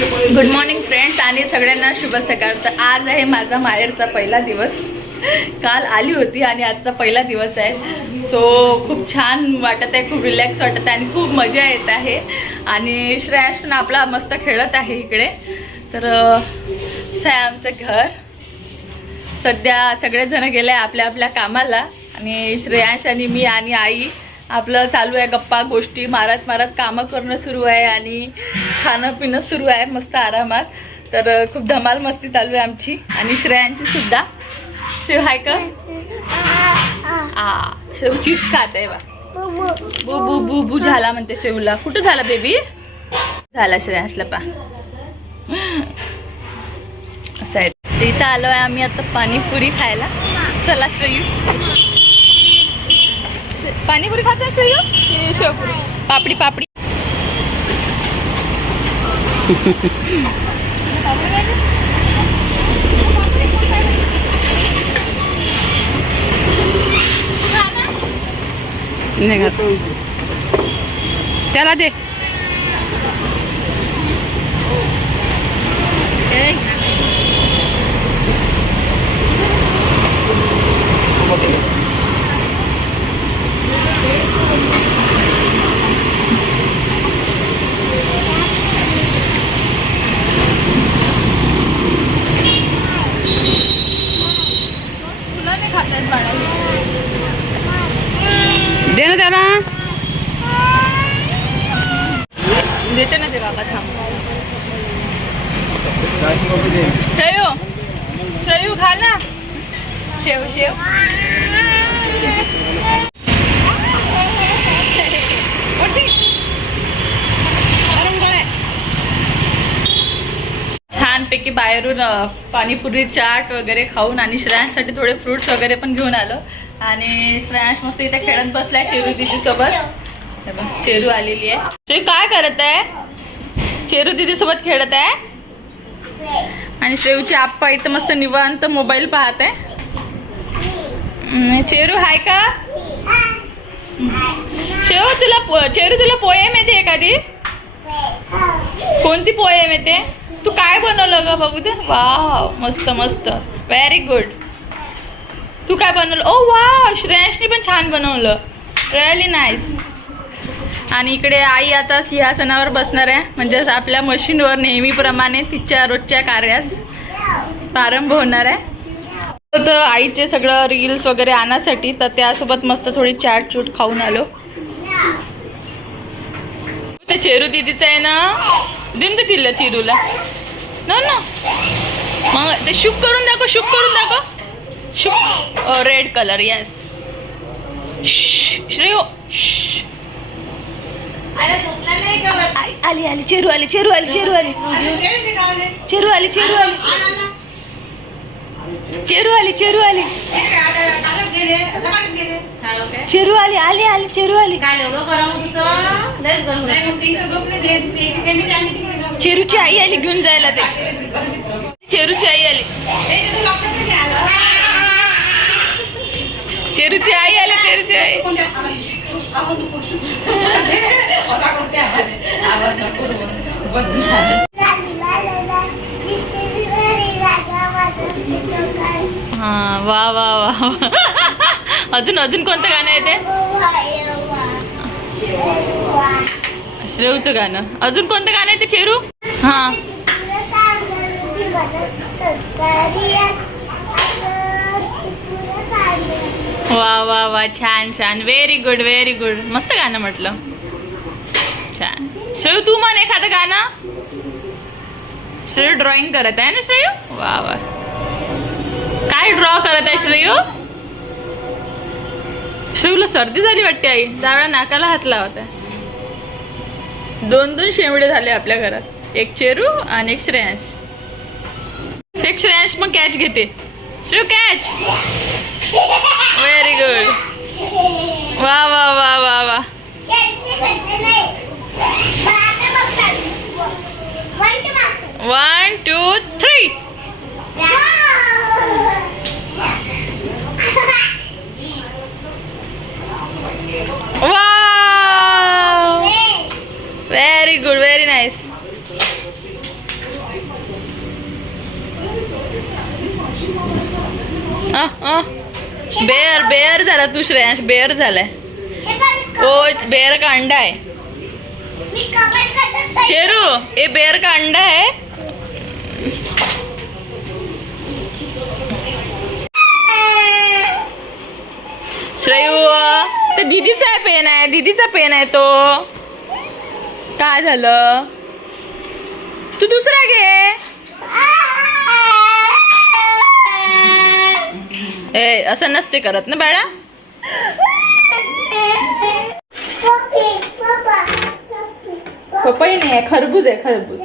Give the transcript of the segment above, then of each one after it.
Good morning friends आणि सगळ्यांना शुभ सकाळ. तर आज आहे माझा माहेरचा पहिला दिवस. काल आली होती आणि आजचा पहिला दिवस आहे. सो खूप छान वाटत आहे खूप रिलॅक्स वाटत आहे आणि खूप मजा येत आहे. आणि श्रेयाश पण आपला मस्त खेळत आहे इकडे. तर आहे आमचं घर. सध्या सगळेजण गेले आपल्या आपल्या कामाला. आणि श्रेयांश आणि मी आणि आई आपलं चालू आहे गप्पा गोष्टी मारत मारत कामं करणं सुरू आहे आणि खाणं पिणं सुरू आहे मस्त आरामात. तर खूप धमाल मस्ती चालू आहे आमची आणि श्रेयांची सुद्धा. शिव हाय का? आ शिव चिप्स खात आहे बा. बू बू बू बू झाला म्हणते शेवला. कुठं झाला बेबी? झाला श्रेयांशला पा. असं आहे. इथं आलो आहे आम्ही आता पाणीपुरी खायला. चला श्रेयू. છે પાણીપુરી ખાતા papri papri પાપડી चला दे Okay. Thank you. बाहेरून पाणीपुरी चाट वगैरे खाऊन आणि श्रेयांसाठी थोडे फ्रुट्स वगैरे पण घेऊन आलो. आणि श्रेयांश मस्त इथे खेळत बसलाय चेरू दिदी सोबत चेरू आलेली आहे. श्री काय करत आहे? चेरू दिदी सोबत खेळत आहे? आणि श्रेऊची आप्पा इथं मस्त निवांत मोबाईल पाहत आहे. चेरू हाय का? शेव तुला चेरू तुला पोएम येते एखादी? कोणती पोएम येते? तू काय बनवलं ग? बघू दे. वाव मस्त मस्त. व्हेरी गुड तू काय बनवलं? ओ वा श्रेयांशनी पण छान बनवलं. रिअली नाईस आणि इकडे आई आता सिंहासनावर बसणार आहे. म्हणजेच आपल्या मशीनवर नेहमीप्रमाणे तिच्या रोजच्या कार्यास प्रारंभ होणार आहे. तर आईचे सगळं रील्स वगैरे आणण्यासाठी तर त्यासोबत मस्त थोडी चाट चूट खाऊन आलो. ते चेरू दिदीचं आहे ना? देऊन दे तिला. चिरूला ना ना. मग ते शुक करून दाखव शुक करून दाखव. शुक रेड कलर येस श्रेयो. आली आली चेरू आली चेरू आली चेरू आली. चेरू आली चेरू आली. चेरू आली चेरू आली. चेरू आली आली आली चेरू आली. चेरूची आई आली घेऊन जायला ते. चेरूची आई आली. चेरूची आई आली चेरूची आई. हा वा वा वा अजून अजून कोणतं गाणं आहे ते? Oh, श्रेऊचं गाणं. अजून कोणतं गाणं आहे ते चेरू हा. वा वा वा छान छान. व्हेरी गुड व्हेरी गुड मस्त गाणं म्हटलं. छान. श्रेयू तू म्हण एखादं गाणं. श्रेयू ड्रॉइंग करत आहे ना श्रेयू? वा वा. काय ड्रॉ करत आहे श्रेयू? श्रेयूला सर्दी झाली वाटते आई. त्यावेळेला नाकाला हात लावत आहे. दोन दोन शेवडे झाले आपल्या घरात. एक चेरू आणि एक श्रेयांश. एक श्रेयांश मग कॅच घेते. श्रू कॅच व्हेरी गुड वा वा वा वा वा. वन टू थ्री वा व्हेरी गुड व्हेरी नाईस आ, आ. बेअर बेअर झाला तू श्रेयांश बेअर झालाय. ओ बेअर का अंडा आहे. चेरू ये बेअर का अंडा है श्रेयू ते दीदीचा पेन आहे दीदीचा पेन आहे तो. काय झालं? तू दुसरा घे. ए असं नसते करत ना बाळा? पपई नाही आहे खरबूज आहे खरबूज.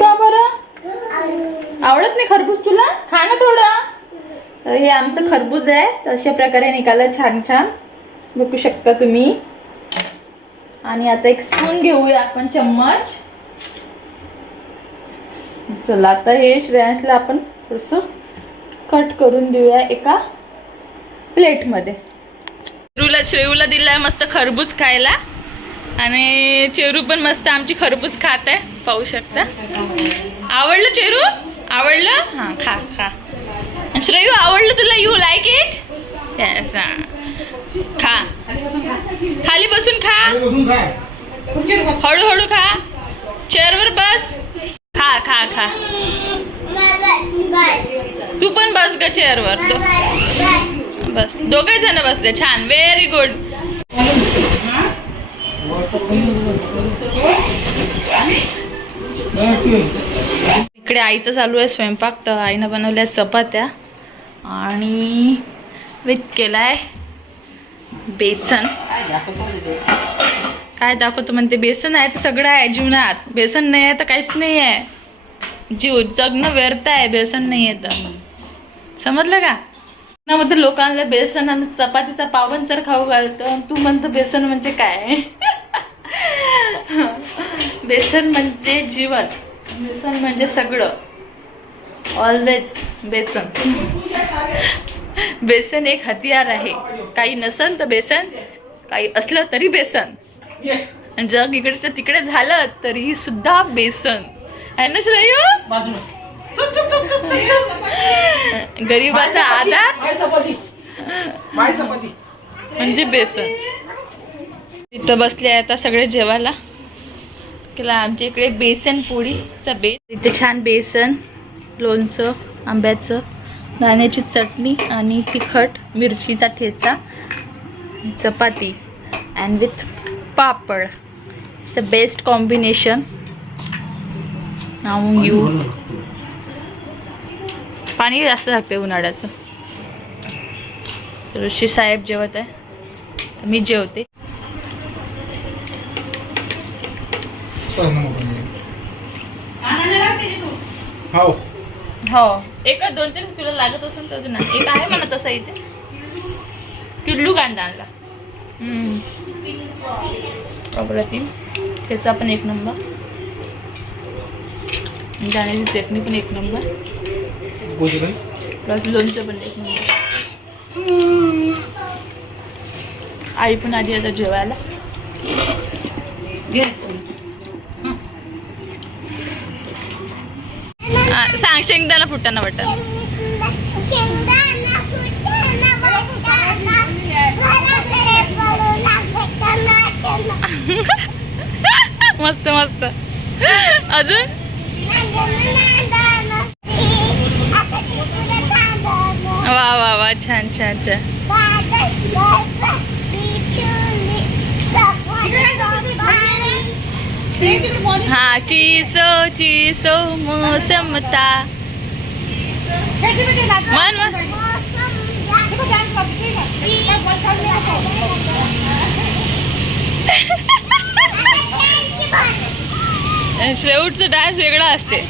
का बरं? आवडत नाही खरबूज तुला? खा ना थोडं. हे आमचं खरबूज आहे अशा प्रकारे निघालं छान छान. बघू शकता तुम्ही. आणि आता एक स्पून घेऊया आपण चम्मच. चला आता हे श्रेयांशला आपण थोडस कट करून देऊया एका प्लेटमध्ये. चेरूला श्रेयूला दिलाय मस्त खरबूज खायला. आणि चेरू पण मस्त आमची खरबूज खात आहे पाहू शकता. आवडलं चेरू? आवडलं? हां खा खा. श्रेयू आवडलं तुला? यू लाईक इट येस खा. खाली बसून खा. हळूहळू खा. चेअरवर बस. खा खा खा. तू पण बस ग चेअरवर बस. दोघे जण बसले. छान. व्हेरी गुड इकडे आईचं चालू आहे स्वयंपाक. तर आईनं बनवल्या चपात्या. आणि विथ केलाय बेसन. काय दाखवतो म्हणते बेसन आहे तर सगळं आहे जीवनात. बेसन नाही आहे तर काहीच नाही आहे. जीव जगणं व्यर्थ आहे बेसन नाही आहे तर. समजलं का? मध्ये लोकांना बेसन आणि चपातीचा पावन जर खाऊ घालतं तू म्हणतो बेसन म्हणजे काय? बेसन म्हणजे जीवन. बेसन म्हणजे सगळं. ऑलवेज बेसन. बेसन एक हतियार आहे. काही नसन तर बेसन काही असलं तरी बेसन. आणि जग इकडचं तिकडे झालं तरी सुद्धा बेसन. आहे ना श्रेयू? गरीबाचा आधार? म्हणजे बेसन. तिथं बसले आता सगळे जेवायला. केला आमच्या इकडे बेसन पोळीचा बेस इथे छान बेसन लोणचं आंब्याचं. दाण्याची चटणी आणि तिखट मिरचीचा ठेचा chapati and with papad. It's a best combination नाव यू पाणी जास्त लागते उन्हाळ्याचं. ऋषी साहेब जेवत आहे. तर मी जेवते. हो. हो. एकच दोन तीन तुला लागत असेल तर अजून. एक आहे म्हणा तसा इथे. किल्लू कांदा आणला. हम्म. अप्रतिम. त्याचा पण एक नंबर. दाण्याची चटणी पण एक नंबर. प्लस लोणचं पण एक नंबर. आई पण आधी आता जेवायला. घे हं. हा, सांग शेंगदाणा फुटताना वाटत? मस्त मस्त. अजून? वा वा वा. छान छान छान. हा चिसो चिसो मोसमता मन मन. श्रेऊटचं डान्स वेगळा असते.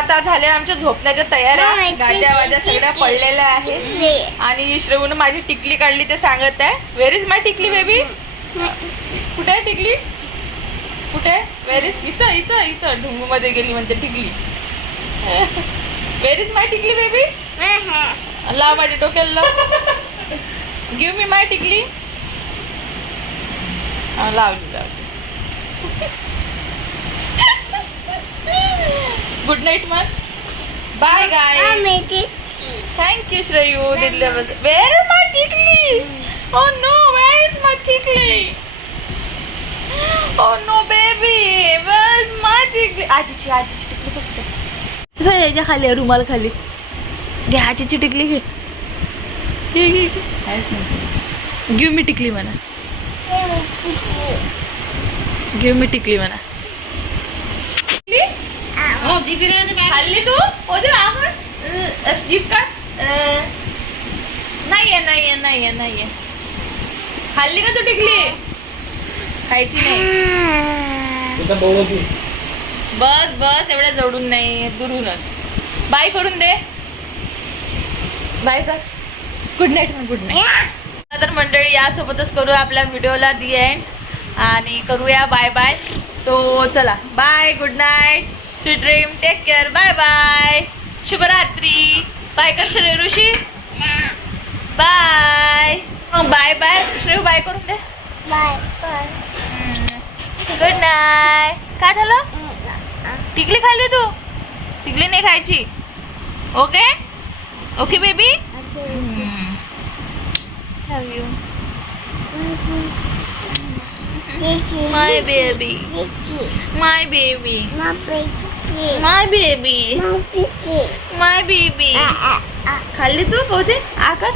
आता झाल्या आमच्या झोपण्याच्या तयाऱ्या होय, गाद्या वाद्या सगळ्या पडलेल्या आहेत. आणि श्रवून माझी टिकली काढली ते सांगत आहे. व्हेर इज माय टिकली बेबी कुठे आहे टिकली? कुठे? व्हेर इज इथं इथं इथं. ढुंगू मध्ये गेली म्हणते टिकली. व्हेर इज माय टिकली बेबी लाव माझ्या डोक्याला लाव. गिव मी माय टिकली. लावली लावली गुड नाईट मग बाय गाय थँक्यू श्रेयू दिल्याबद्दल वेर इज माय टिकली oh no where is my टिकली ओ no baby where is my टिकली आजीची आजीची टिकली इथं याच्या खाली रुमाल खाली घे आजीची टिकली घे घे घे घे गिव मी टिकली म्हणा गिव मी टिकली म्हणा खाल्ली तू? होते आपण गिफ्ट कार्ड नाहीये नाहीये नाहीये नाहीये. खाल्ली का तू टिकली? खायची नाही. बस बस एवढ्या जवळून नाही दुरूनच. बाय करून दे. बाय कर. गुड नाईट मग गुड नाईट तर मंडळी यासोबतच करूया आपल्या व्हिडिओला दी एंड आणि करूया बाय बाय सो चला. Bye good night sweet dream take care bye bye शुभरात्री बाय कर Shrey Rishi bye bye bye Shrey bye करून दे गुड नाईट काय झालं टिकली खाल्ली तू टिकली नाही खायची okay okay baby love you my baby my baby my baby my baby खाल्ली तू पोते आकर